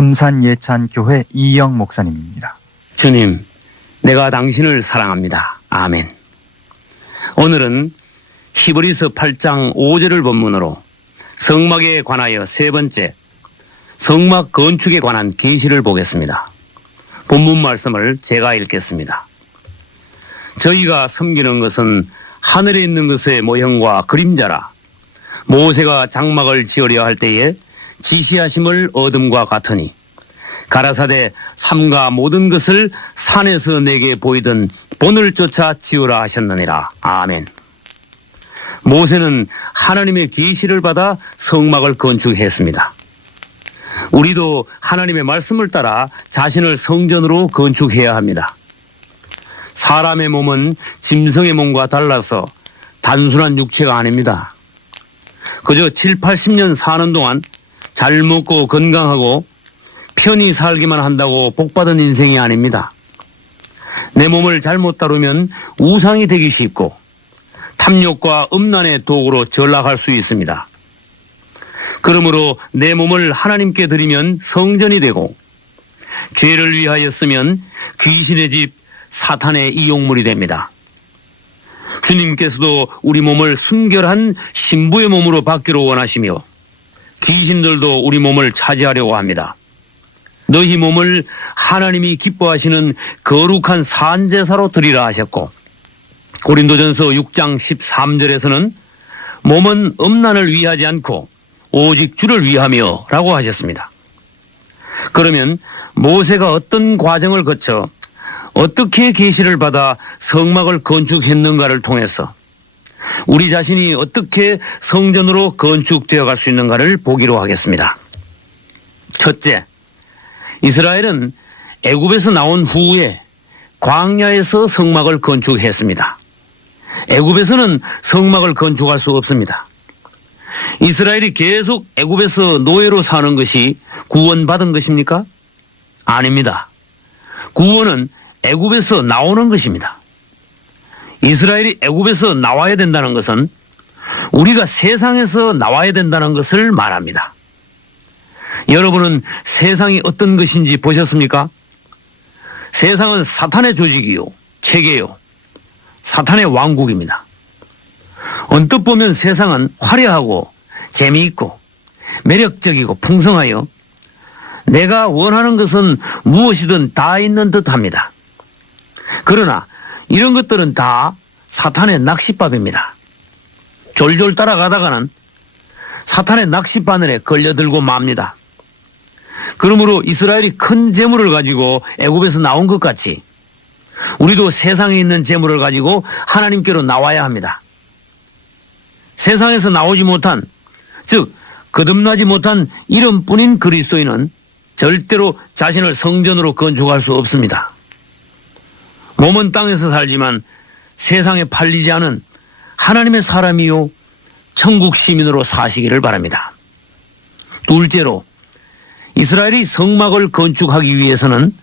금산예찬교회 이영 목사님입니다. 주님, 내가 당신을 사랑합니다. 아멘. 오늘은 히브리서 8장 5절을 본문으로 성막에 관하여 세 번째, 성막 건축에 관한 계시를 보겠습니다. 본문 말씀을 제가 읽겠습니다. 저희가 섬기는 것은 하늘에 있는 것의 모형과 그림자라. 모세가 장막을 지으려 할 때에 지시하심을 얻음과 같으니 가라사대 삼가 모든 것을 산에서 내게 보이던 본을 쫓아 지으라 하셨느니라. 아멘. 모세는 하나님의 계시를 받아 성막을 건축했습니다. 우리도 하나님의 말씀을 따라 자신을 성전으로 건축해야 합니다. 사람의 몸은 짐승의 몸과 달라서 단순한 육체가 아닙니다. 그저 7, 80년 사는 동안 잘 먹고 건강하고 편히 살기만 한다고 복받은 인생이 아닙니다. 내 몸을 잘못 다루면 우상이 되기 쉽고 탐욕과 음란의 도구로 전락할 수 있습니다. 그러므로 내 몸을 하나님께 드리면 성전이 되고 죄를 위하여 쓰면 귀신의 집 사탄의 이용물이 됩니다. 주님께서도 우리 몸을 순결한 신부의 몸으로 받기로 원하시며 귀신들도 우리 몸을 차지하려고 합니다. 너희 몸을 하나님이 기뻐하시는 거룩한 산제사로 드리라 하셨고 고린도전서 6장 13절에서는 몸은 음란을 위하지 않고 오직 주를 위하며 라고 하셨습니다. 그러면 모세가 어떤 과정을 거쳐 어떻게 계시를 받아 성막을 건축했는가를 통해서 우리 자신이 어떻게 성전으로 건축되어 갈 수 있는가를 보기로 하겠습니다. 첫째, 이스라엘은 애굽에서 나온 후에 광야에서 성막을 건축했습니다. 애굽에서는 성막을 건축할 수 없습니다. 이스라엘이 계속 애굽에서 노예로 사는 것이 구원받은 것입니까? 아닙니다. 구원은 애굽에서 나오는 것입니다. 이스라엘이 애굽에서 나와야 된다는 것은 우리가 세상에서 나와야 된다는 것을 말합니다. 여러분은 세상이 어떤 것인지 보셨습니까? 세상은 사탄의 조직이요, 체계요, 사탄의 왕국입니다. 언뜻 보면 세상은 화려하고 재미있고 매력적이고 풍성하여 내가 원하는 것은 무엇이든 다 있는 듯합니다. 그러나 이런 것들은 다 사탄의 낚싯밥입니다. 졸졸 따라가다가는 사탄의 낚싯바늘에 걸려들고 맙니다. 그러므로 이스라엘이 큰 재물을 가지고 애굽에서 나온 것 같이 우리도 세상에 있는 재물을 가지고 하나님께로 나와야 합니다. 세상에서 나오지 못한, 즉 거듭나지 못한 이름뿐인 그리스도인은 절대로 자신을 성전으로 건축할 수 없습니다. 몸은 땅에서 살지만 세상에 팔리지 않은 하나님의 사람이요 천국 시민으로 사시기를 바랍니다. 둘째로, 이스라엘이 성막을 건축하기 위해서는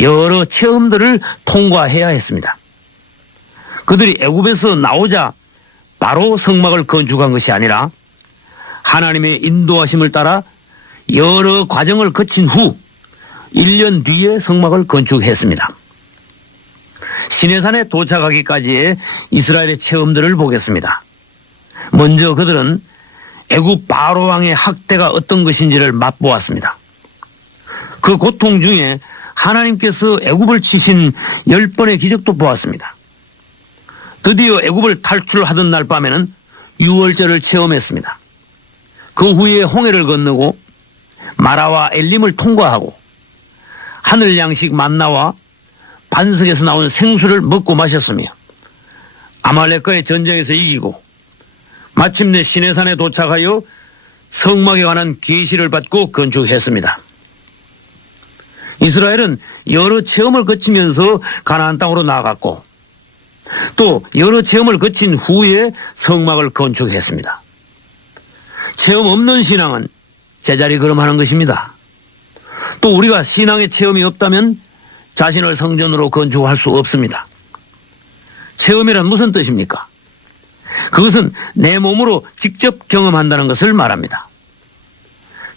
여러 체험들을 통과해야 했습니다. 그들이 애굽에서 나오자 바로 성막을 건축한 것이 아니라 하나님의 인도하심을 따라 여러 과정을 거친 후 1년 뒤에 성막을 건축했습니다. 시내산에 도착하기까지의 이스라엘의 체험들을 보겠습니다. 먼저 그들은 애굽 바로 왕의 학대가 어떤 것인지를 맛보았습니다. 그 고통 중에 하나님께서 애굽을 치신 10번의 기적도 보았습니다. 드디어 애굽을 탈출하던 날 밤에는 유월절을 체험했습니다. 그 후에 홍해를 건너고 마라와 엘림을 통과하고 하늘 양식 만나와 반석에서 나온 생수를 먹고 마셨으며 아말렉과의 전쟁에서 이기고 마침내 시내산에 도착하여 성막에 관한 계시를 받고 건축했습니다. 이스라엘은 여러 체험을 거치면서 가나안 땅으로 나아갔고 또 여러 체험을 거친 후에 성막을 건축했습니다. 체험 없는 신앙은 제자리 걸음하는 것입니다. 또 우리가 신앙의 체험이 없다면 자신을 성전으로 건축할 수 없습니다. 체험이란 무슨 뜻입니까? 그것은 내 몸으로 직접 경험한다는 것을 말합니다.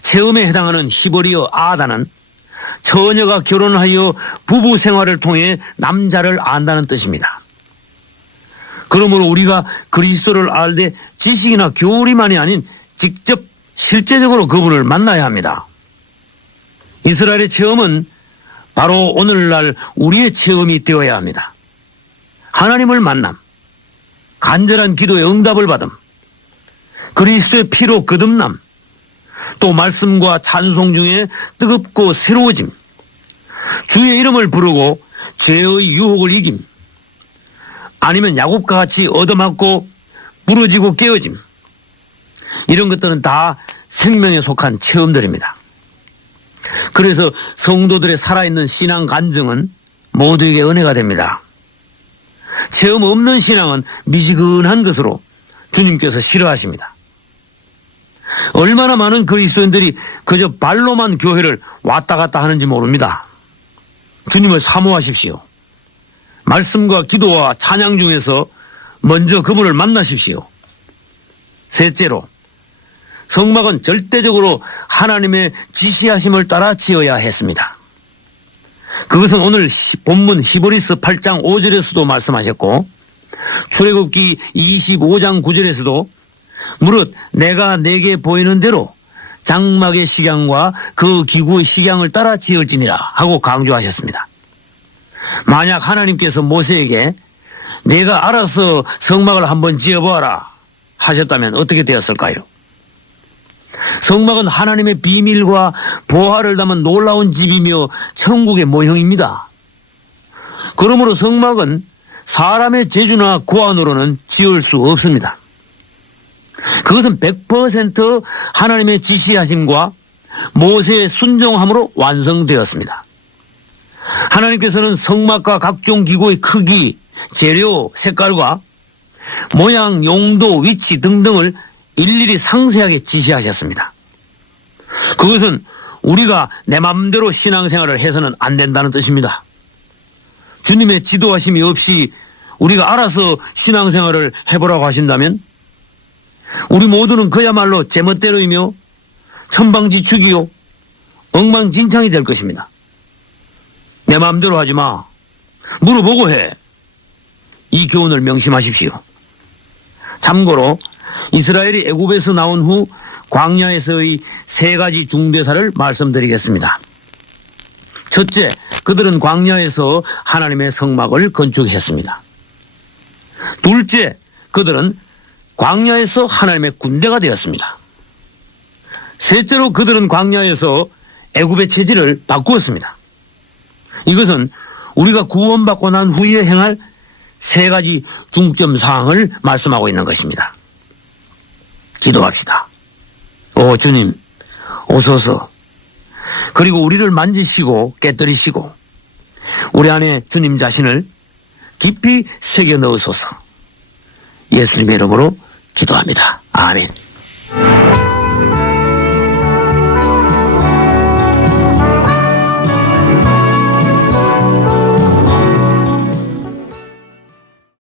체험에 해당하는 히브리어 아다는 처녀가 결혼하여 부부 생활을 통해 남자를 안다는 뜻입니다. 그러므로 우리가 그리스도를 알되 지식이나 교리만이 아닌 직접 실제적으로 그분을 만나야 합니다. 이스라엘의 체험은 바로 오늘날 우리의 체험이 되어야 합니다. 하나님을 만남, 간절한 기도의 응답을 받음, 그리스도의 피로 거듭남, 또 말씀과 찬송 중에 뜨겁고 새로워짐, 주의 이름을 부르고 죄의 유혹을 이김, 아니면 야곱과 같이 얻어맞고 부러지고 깨어짐, 이런 것들은 다 생명에 속한 체험들입니다. 그래서 성도들의 살아있는 신앙 간증은 모두에게 은혜가 됩니다. 체험 없는 신앙은 미지근한 것으로 주님께서 싫어하십니다. 얼마나 많은 그리스도인들이 그저 발로만 교회를 왔다 갔다 하는지 모릅니다. 주님을 사모하십시오. 말씀과 기도와 찬양 중에서 먼저 그분을 만나십시오. 셋째로, 성막은 절대적으로 하나님의 지시하심을 따라 지어야 했습니다. 그것은 오늘 본문 히브리서 8장 5절에서도 말씀하셨고 출애굽기 25장 9절에서도 무릇 내가 내게 보이는 대로 장막의 식양과 그 기구의 식양을 따라 지을지니라 하고 강조하셨습니다. 만약 하나님께서 모세에게 내가 알아서 성막을 한번 지어보아라 하셨다면 어떻게 되었을까요? 성막은 하나님의 비밀과 보화를 담은 놀라운 집이며 천국의 모형입니다. 그러므로 성막은 사람의 재주나 고안으로는 지을 수 없습니다. 그것은 100% 하나님의 지시하심과 모세의 순종함으로 완성되었습니다. 하나님께서는 성막과 각종 기구의 크기, 재료, 색깔과 모양, 용도, 위치 등등을 일일이 상세하게 지시하셨습니다. 그것은 우리가 내 마음대로 신앙생활을 해서는 안 된다는 뜻입니다. 주님의 지도하심이 없이 우리가 알아서 신앙생활을 해보라고 하신다면 우리 모두는 그야말로 제멋대로이며 천방지축이요 엉망진창이 될 것입니다. 내 마음대로 하지 마. 물어보고 해. 이 교훈을 명심하십시오. 참고로 이스라엘이 애굽에서 나온 후 광야에서의 3가지 중대사를 말씀드리겠습니다. 첫째, 그들은 광야에서 하나님의 성막을 건축했습니다. 둘째, 그들은 광야에서 하나님의 군대가 되었습니다. 셋째로 그들은 광야에서 애굽의 체질을 바꾸었습니다. 이것은 우리가 구원받고 난 후에 행할 3가지 중점 사항을 말씀하고 있는 것입니다. 기도합시다. 오 주님, 오소서. 그리고 우리를 만지시고 깨뜨리시고 우리 안에 주님 자신을 깊이 새겨 넣으소서. 예수님의 이름으로 기도합니다. 아멘.